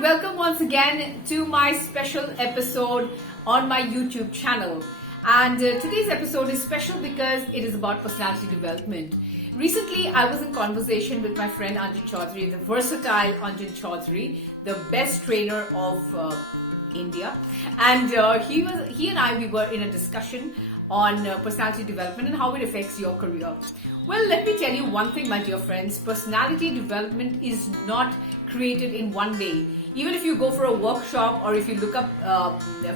welcome once again to my special episode on my YouTube channel. And today's episode is special because it is about personality development. Recently, I was in conversation with my friend Anjan Chaudhary, the versatile Anjan Chaudhary, the best trainer of India. And he and I, we were in a discussion on personality development and how it affects your career. Well, let me tell you one thing, my dear friends. Personality development is not created in one day. Even if you go for a workshop or if you look up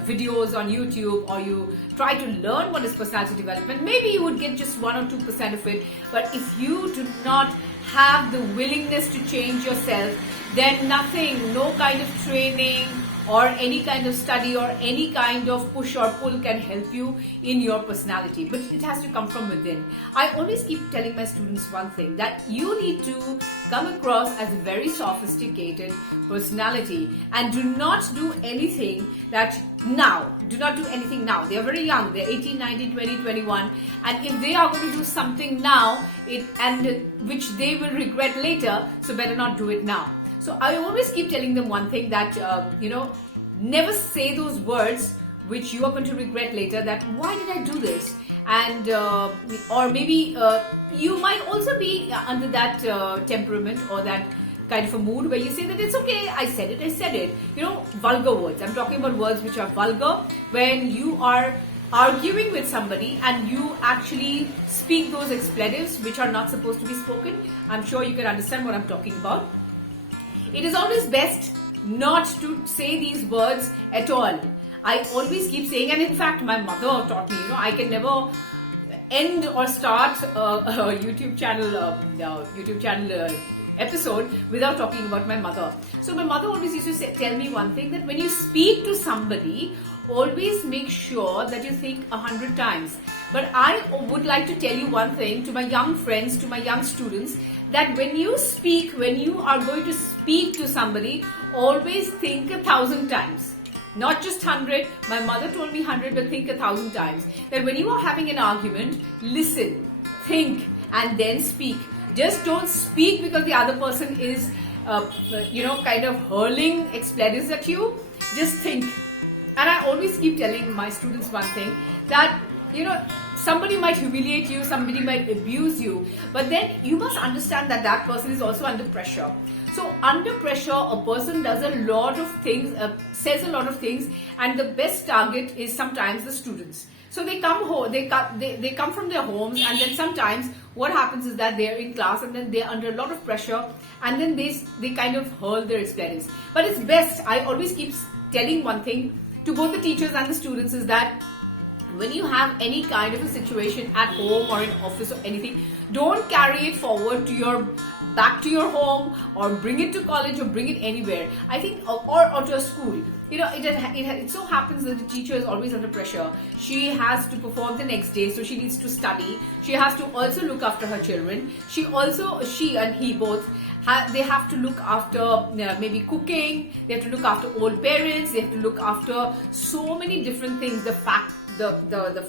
videos on YouTube or you try to learn what is personality development, maybe you would get just 1 or 2% of it. But if you do not have the willingness to change yourself, then nothing, no kind of training or any kind of study or any kind of push or pull can help you in your personality. But it has to come from within. I always keep telling my students one thing, that you need to come across as a very sophisticated personality and do not do anything that now. Do not do anything now. They are very young. They're 18, 19, 20, 21. And if they are going to do something now, which they will regret later, so better not do it now. So I always keep telling them one thing, that, never say those words which you are going to regret later, that why did I do this? And or maybe you might also be under that temperament or that kind of a mood where you say that it's okay, I said it. Vulgar words. I'm talking about words which are vulgar, when you are arguing with somebody and you actually speak those expletives which are not supposed to be spoken. I'm sure you can understand what I'm talking about. It is always best not to say these words at all. I always keep saying, and in fact my mother taught me, I can never end or start a YouTube channel episode without talking about my mother. So my mother always used to tell me one thing, that when you speak to somebody, always make sure that you think 100 times. But I would like to tell you one thing to my young friends, to my young students, that when you are going to speak to somebody, always think 1,000 times. Not just 100. My mother told me 100, but think 1,000 times. That when you are having an argument, listen, think, and then speak. Just don't speak because the other person is, kind of hurling expletives at you. Just think. And I always keep telling my students one thing, that, somebody might humiliate you, somebody might abuse you, but then you must understand that that person is also under pressure. So under pressure, a person does a lot of things, says a lot of things, and the best target is sometimes the students. So they come home, they come from their homes, and then sometimes what happens is that they're in class and then they're under a lot of pressure, and then they kind of hurl their expletives. But it's best, I always keep telling one thing to both the teachers and the students, is that when you have any kind of a situation at home or in office or anything, don't carry it forward back to your home, or bring it to college, or bring it anywhere. I think, or to a school. It so happens that the teacher is always under pressure. She has to perform the next day, so she needs to study. She has to also look after her children. She and he both, they have to look after maybe cooking. They have to look after old parents. They have to look after so many different things. The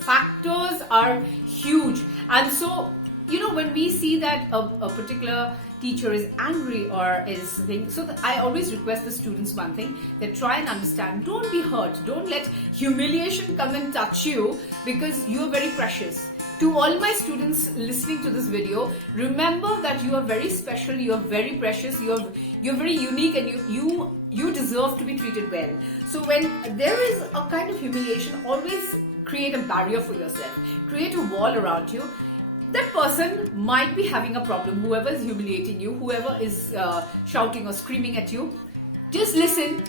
factors are huge. And so, when we see that a particular teacher is angry or is thing, so I always request the students one thing, that try and understand. Don't be hurt. Don't let humiliation come and touch you, because you are very precious. To all my students listening to this video, remember that you are very special, you are very precious, you're very unique, and you deserve to be treated well. So when there is a kind of humiliation, always create a barrier for yourself. Create a wall around you. That person might be having a problem, whoever is humiliating you, whoever is shouting or screaming at you. Just listen.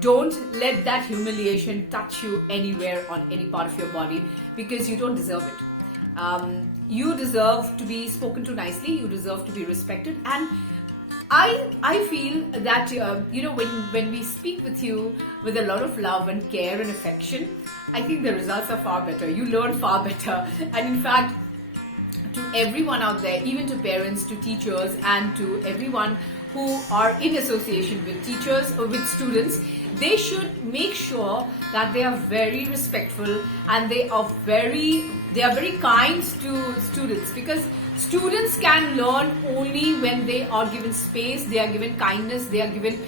Don't let that humiliation touch you anywhere on any part of your body, because you don't deserve it. You deserve to be spoken to nicely. You deserve to be respected. And I feel that, when we speak with you with a lot of love and care and affection, I think the results are far better. You learn far better. And in fact, to everyone out there, even to parents, to teachers, and to everyone who are in association with teachers or with students, they should make sure that they are very respectful and they are very kind to students, because Students can learn only when they are given space, they are given kindness, they are given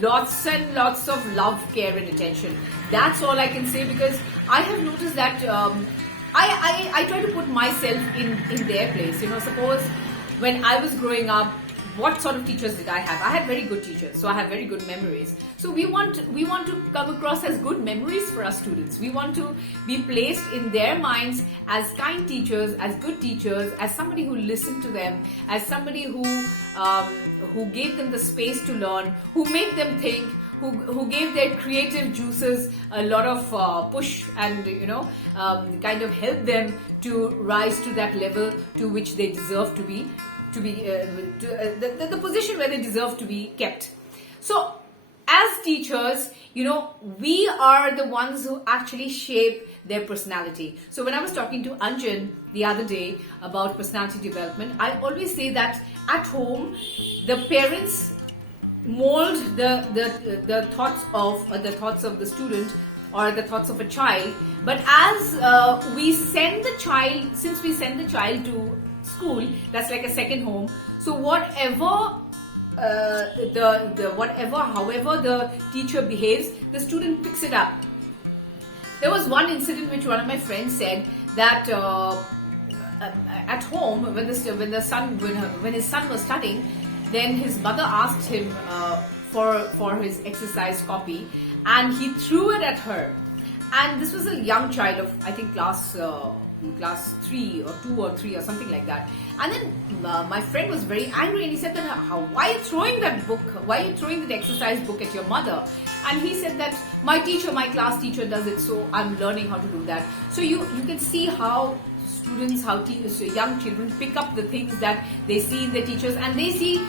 lots and lots of love, care and attention. That's all I can say, because I have noticed that I try to put myself in their place. Suppose when I was growing up, what sort of teachers did I have? I had very good teachers, so I have very good memories. So we want to come across as good memories for our students. We want to be placed in their minds as kind teachers, as good teachers, as somebody who listened to them, as somebody who gave them the space to learn, who made them think, who gave their creative juices a lot of push, and kind of helped them to rise to that level to which they deserve to be the position where they deserve to be kept. So as teachers, we are the ones who actually shape their personality. So when I was talking to Anjan the other day about personality development, I always say that at home, the parents mold the thoughts of the student or the thoughts of a child. But as we send the child, since we send the child to school, that's like a second home. So however the teacher behaves, the student picks it up. There was one incident which one of my friends said that at home, when his son was studying, then his mother asked him for his exercise copy, and he threw it at her. And this was a young child of, I think, class 3 or 2 or 3 or something like that. And then my friend was very angry, and he said that, why are you throwing that book? Why are you throwing the exercise book at your mother? And he said that my class teacher does it, so I'm learning how to do that. So you can see how students, young children pick up the things that they see in their teachers, and they see,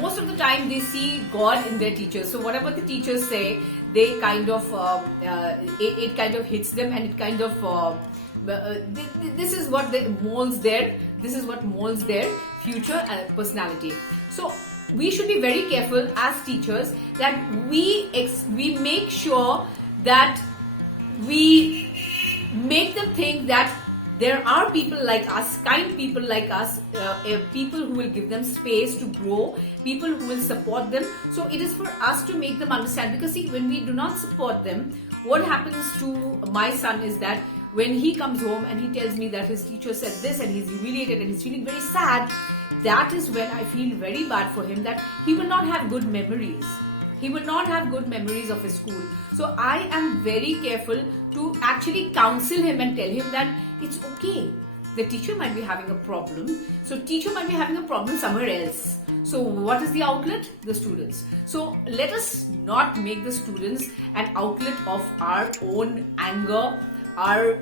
most of the time they see God in their teachers. So whatever the teachers say, they kind of, it kind of hits them, and it kind of, this is what molds their future personality. So we should be very careful as teachers that we make sure that we make them think that there are people like us, kind people like us, people who will give them space to grow, people who will support them. So it is for us to make them understand, because see, when we do not support them, what happens to my son is that when he comes home and he tells me that his teacher said this and he's humiliated and he's feeling very sad, that is when I feel very bad for him, that he will not have good memories. He will not have good memories of his school. So I am very careful to actually counsel him and tell him that it's okay. The teacher might be having a problem. So teacher might be having a problem somewhere else. So what is the outlet? The students. So let us not make the students an outlet of our own anger, our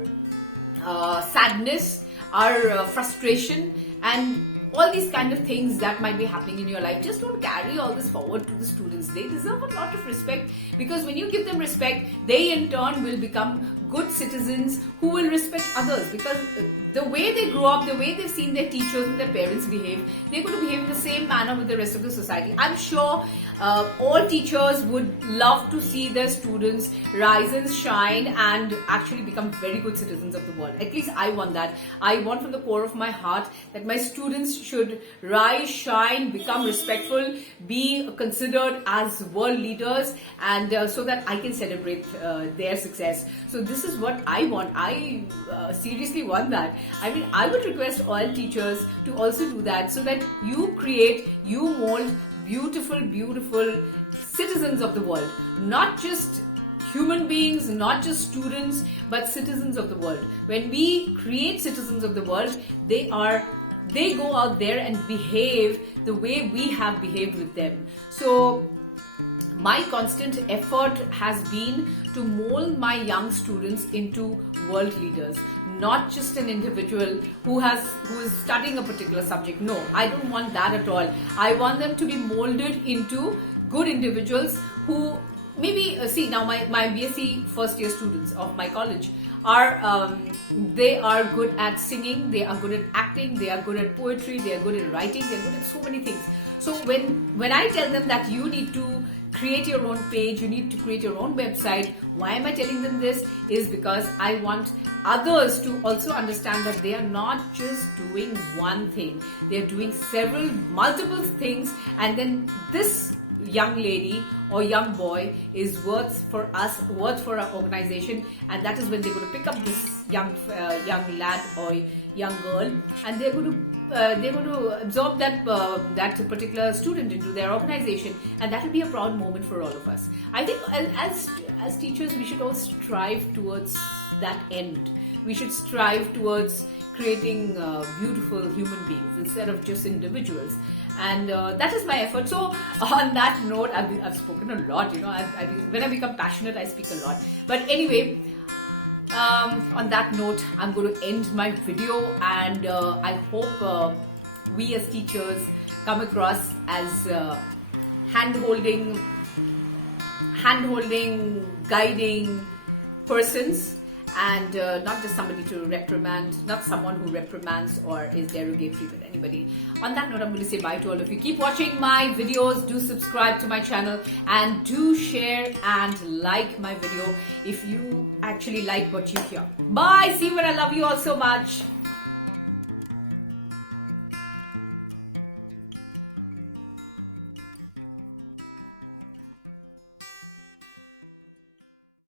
sadness, our frustration, and all these kind of things that might be happening in your life. Just don't carry all this forward to the students. They deserve a lot of respect, because when you give them respect, they in turn will become good citizens who will respect others, because the way they grow up, the way they've seen their teachers and their parents behave, they're going to behave in the same manner with the rest of the society. I'm sure all teachers would love to see their students rise and shine and actually become very good citizens of the world. At least I want that. I want from the core of my heart that my students should rise, shine, become respectful, be considered as world leaders, and so that I can celebrate their success. So this is what I want. I seriously want that. I mean, I would request all teachers to also do that, so that you mold beautiful, beautiful citizens of the world. Not just human beings, not just students, but citizens of the world. When we create citizens of the world, they go out there and behave the way we have behaved with them. So my constant effort has been to mold my young students into world leaders, not just an individual who is studying a particular subject. No, I don't want that at all. I want them to be molded into good individuals who maybe, see now my BSc first year students of my college they are good at singing, they are good at acting, they are good at poetry, they are good at writing, they are good at so many things. So when I tell them that you need to create your own page, you need to create your own website, why am I telling them this? Is because I want others to also understand that they are not just doing one thing, they are doing multiple things, and then this young lady or young boy is worth for our organization, and that is when they're going to pick up this young lad or young girl, and they're going to absorb that particular student into their organization, and that will be a proud moment for all of us. I think as teachers, we should all strive towards that end. We should strive towards creating beautiful human beings instead of just individuals, and that is my effort. So on that note, I've spoken a lot. When I become passionate, I speak a lot. But anyway, on that note, I'm going to end my video, and I hope we as teachers come across as hand-holding, guiding persons, and not just somebody to reprimand, not someone who reprimands or is derogatory with anybody. On that note, I'm going to say bye to all of you. Keep watching my videos, do subscribe to my channel, and do share and like my video if you actually like what you hear. Bye, see you, and I love you all so much.